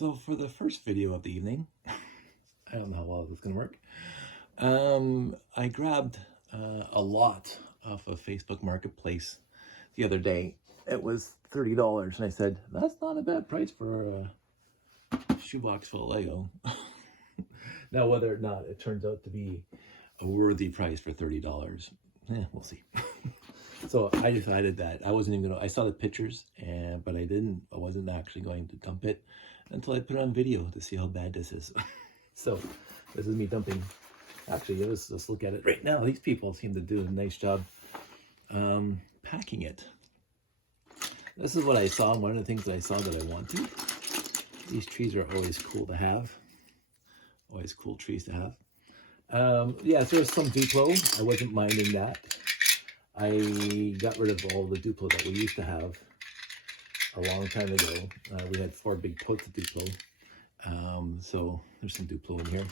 So for the first video of the evening, I don't know how well this is going to work. I grabbed a lot off of Facebook Marketplace the other day. It was $30, and I said, that's not a bad price for a shoebox full of Lego. Now, whether or not it turns out to be a worthy price for $30, we'll see. So I decided that I wasn't even going to, I saw the pictures, but I wasn't actually going to dump it until I put it on video to see how bad this is. So this is me dumping. Actually, let's look at it right now. These people seem to do a nice job packing it. This is what I saw, one of the things that I saw that I wanted. These trees are always cool to have. Always cool trees to have. Yeah, so there's some Duplo. I wasn't minding that. I got rid of all the Duplo that we used to have a long time ago. We had 4 big totes of Duplo. So there's some Duplo in here.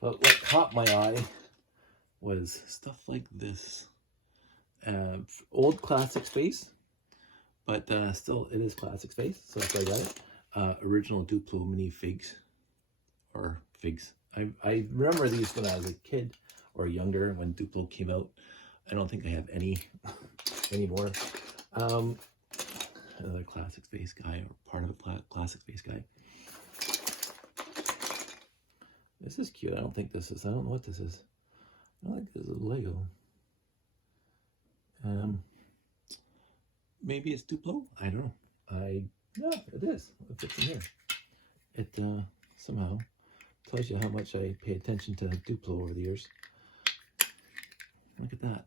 But what caught my eye was stuff like this. Old classic space, but still it is classic space, so that's why I got it. Original Duplo mini figs, or figs. I remember these when I was a kid or younger, when Duplo came out. I don't think I have any anymore. Another classic space guy, or part of a classic space guy. This is cute. I don't know what this is. I like this is Lego. Maybe it's Duplo? I don't know. Yeah, it is. It fits in here. It somehow tells you how much I pay attention to Duplo over the years. Look at that.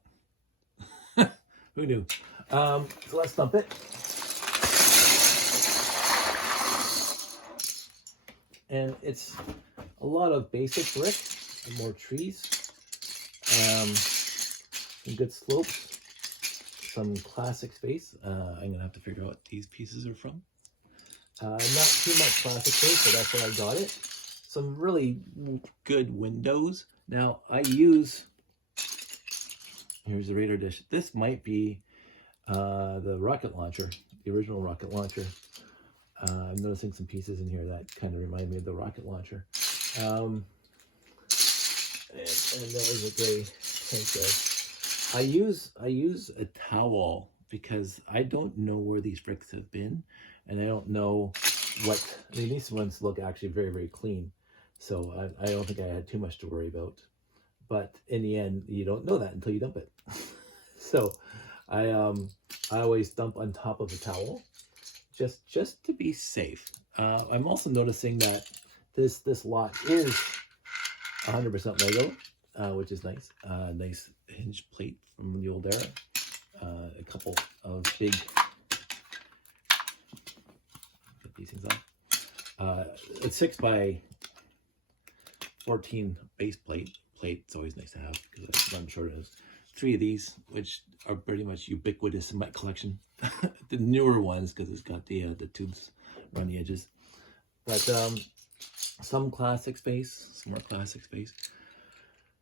Who knew? So let's dump it. And it's a lot of basic brick and more trees. Some good slopes. Some classic space. I'm gonna have to figure out what these pieces are from. Not too much classic space, so that's why I got it. Some really good windows. Now here's the radar dish. This might be the rocket launcher, the original rocket launcher. I'm noticing some pieces in here that kind of remind me of the rocket launcher. And there was a gray tank there. I use a towel because I don't know where these bricks have been, and I don't know these ones look actually very, very clean. So I don't think I had too much to worry about. But in the end, you don't know that until you dump it. So I always dump on top of a towel, just to be safe. I'm also noticing that this lot is 100% Lego, which is nice. Nice hinge plate from the old era. A couple of big. Get these things off. It's 6 by 14 base plate. It's always nice to have because that's what I'm sure it is. 3 of these, which are pretty much ubiquitous in my collection. The newer ones, because it's got the tubes around the edges. But some classic space, some more classic space.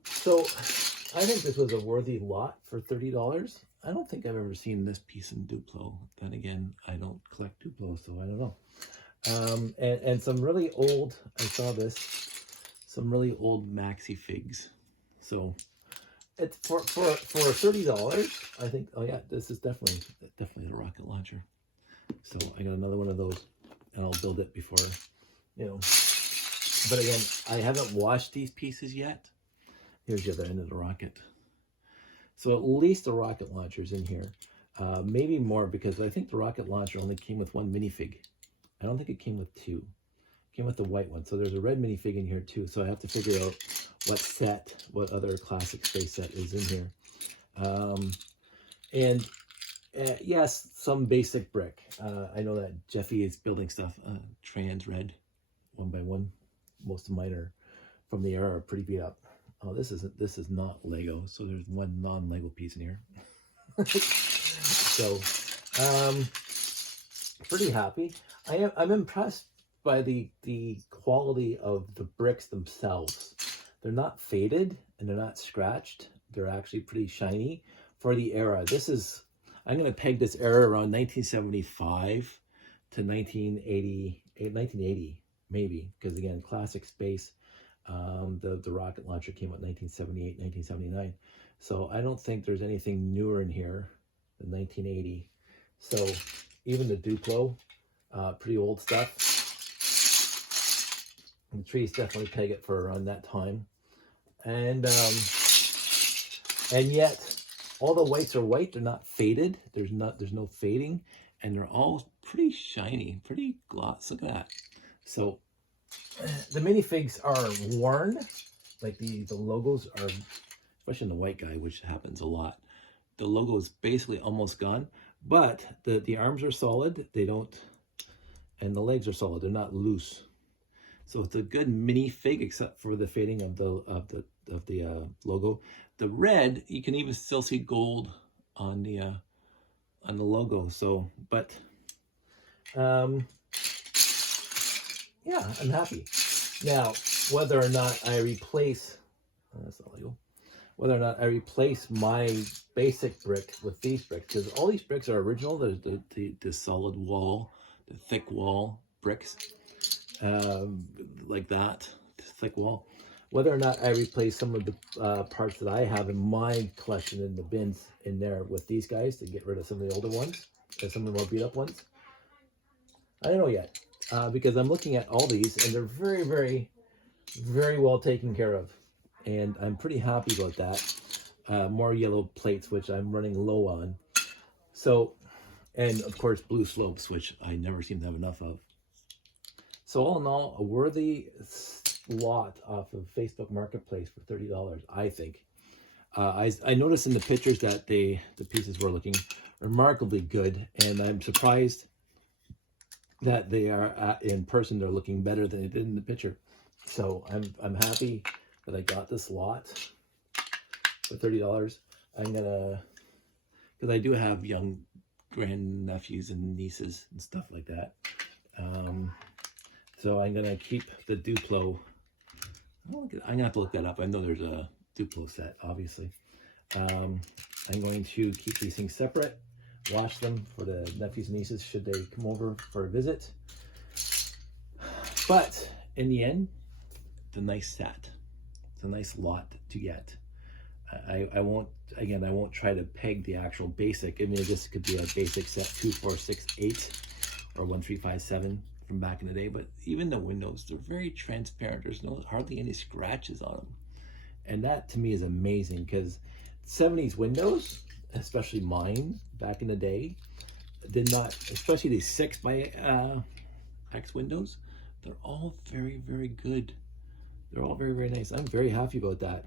So I think this was a worthy lot for $30. I don't think I've ever seen this piece in Duplo. Then again, I don't collect Duplo, so I don't know. And some really old, I saw this. Some really old maxi figs. So it's for $30, I think. Oh yeah, this is definitely the rocket launcher. So I got another one of those, and I'll build it before, But again, I haven't washed these pieces yet. Here's the other end of the rocket. So at least the rocket launcher's in here. Maybe more, because I think the rocket launcher only came with 1 minifig. I don't think it came with 2. Came with the white one, so there's a red minifig in here too. So I have to figure out what other classic space set is in here. Yes, some basic brick. I know that Jeffy is building stuff trans red, 1 by 1. Most of mine are from the era, are pretty beat up. Oh, this is not Lego. So there's 1 non-Lego piece in here. So, pretty happy. I'm impressed by the quality of the bricks themselves. They're not faded and they're not scratched. They're actually pretty shiny for the era. I'm going to peg this era around 1975 to 1980 maybe, because again, classic space. The rocket launcher came out in 1978, 1979. So I don't think there's anything newer in here than 1980. So even the Duplo, pretty old stuff. The trees definitely peg it for around that time. And yet all the whites are white. They're not faded. There's no fading, and they're all pretty shiny, pretty gloss. Look at that. So the minifigs are worn, like the logos are, especially in the white guy, which happens a lot. The logo is basically almost gone, but the arms are solid. They don't, and the legs are solid. They're not loose. So it's a good minifig, except for the fading of the logo. The red, you can even still see gold on the logo. So, but yeah, I'm happy. Now, whether or not I replace, that's not legal. Whether or not I replace my basic brick with these bricks, because all these bricks are original. There's the solid wall, the thick wall bricks, like that, thick wall. Whether or not I replace some of the parts that I have in my collection in the bins in there with these guys to get rid of some of the older ones and some of the more beat up ones, I don't know yet. Because I'm looking at all these and they're very, very, very well taken care of. And I'm pretty happy about that. More yellow plates, which I'm running low on. So, and of course, blue slopes, which I never seem to have enough of. So all in all, a worthy lot off of Facebook Marketplace for $30, I think. I noticed in the pictures that the pieces were looking remarkably good, and I'm surprised that they are in person. They're looking better than they did in the picture. So I'm happy that I got this lot for $30. I'm gonna, because I do have young grandnephews and nieces and stuff like that. So I'm gonna keep the Duplo. I'm gonna have to look that up. I know there's a Duplo set, obviously. I'm going to keep these things separate, wash them for the nephews and nieces should they come over for a visit. But in the end, it's a nice set. It's a nice lot to get. I won't try to peg the actual basic. I mean, this could be a basic set 2, 4, 6, 8 or 1, 3, 5, 7 from back in the day. But even the windows, they're very transparent. There's hardly any scratches on them. And that to me is amazing, because 70s windows, especially mine back in the day, did not, especially these 6x windows, they're all very, very good. They're all very, very nice. I'm very happy about that.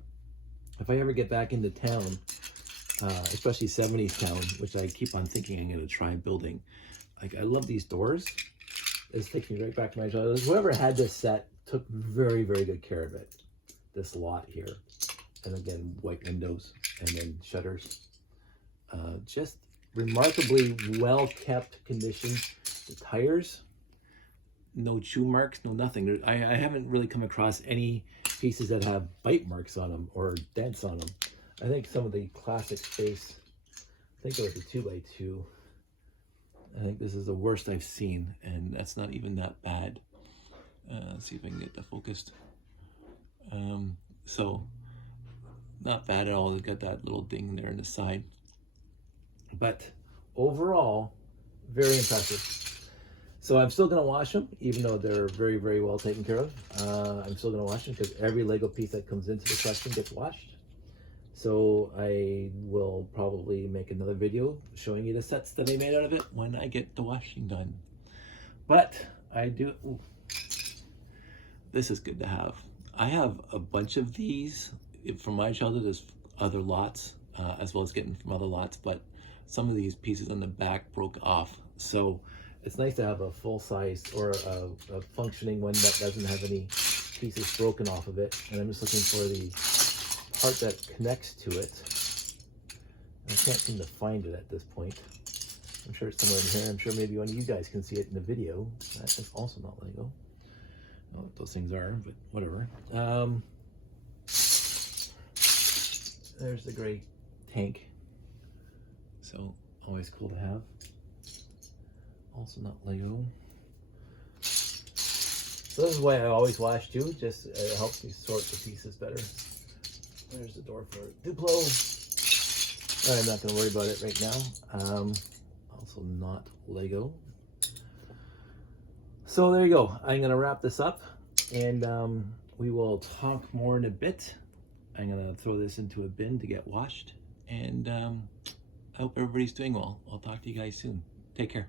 If I ever get back into town, especially 70s town, which I keep on thinking I'm going to try building. Like, I love these doors. This takes me right back to my childhood. Whoever had this set took very, very good care of it. This lot here. And again, white windows and then shutters. Just remarkably well-kept condition. The tires, no chew marks, no nothing. I haven't really come across any pieces that have bite marks on them or dents on them. I think some of the classic space, I think it was a 2x2. I think this is the worst I've seen, and that's not even that bad. Let's see if I can get that focused. So, not bad at all. It's got that little ding there on the side. But overall, very impressive. So I'm still going to wash them, even though they're very, very well taken care of. I'm still going to wash them because every Lego piece that comes into the collection gets washed. So I will probably make another video showing you the sets that I made out of it when I get the washing done. But I do, ooh, this is good to have. I have a bunch of these from my childhood. There's other lots, as well as getting from other lots, but some of these pieces on the back broke off. So it's nice to have a full-size or a functioning one that doesn't have any pieces broken off of it. And I'm just looking for the part that connects to it. I can't seem to find it at this point. I'm sure it's somewhere in here. I'm sure maybe one of you guys can see it in the video. That is also not Lego. I don't know what those things are, but whatever. There's the gray tank. So always cool to have. Also not Lego. So this is why I always wash too, just it helps me sort the pieces better. There's the door for Duplo. I'm not going to worry about it right now. Also not Lego. So there you go. I'm going to wrap this up, and we will talk more in a bit. I'm going to throw this into a bin to get washed, and I hope everybody's doing well. I'll talk to you guys soon. Take care.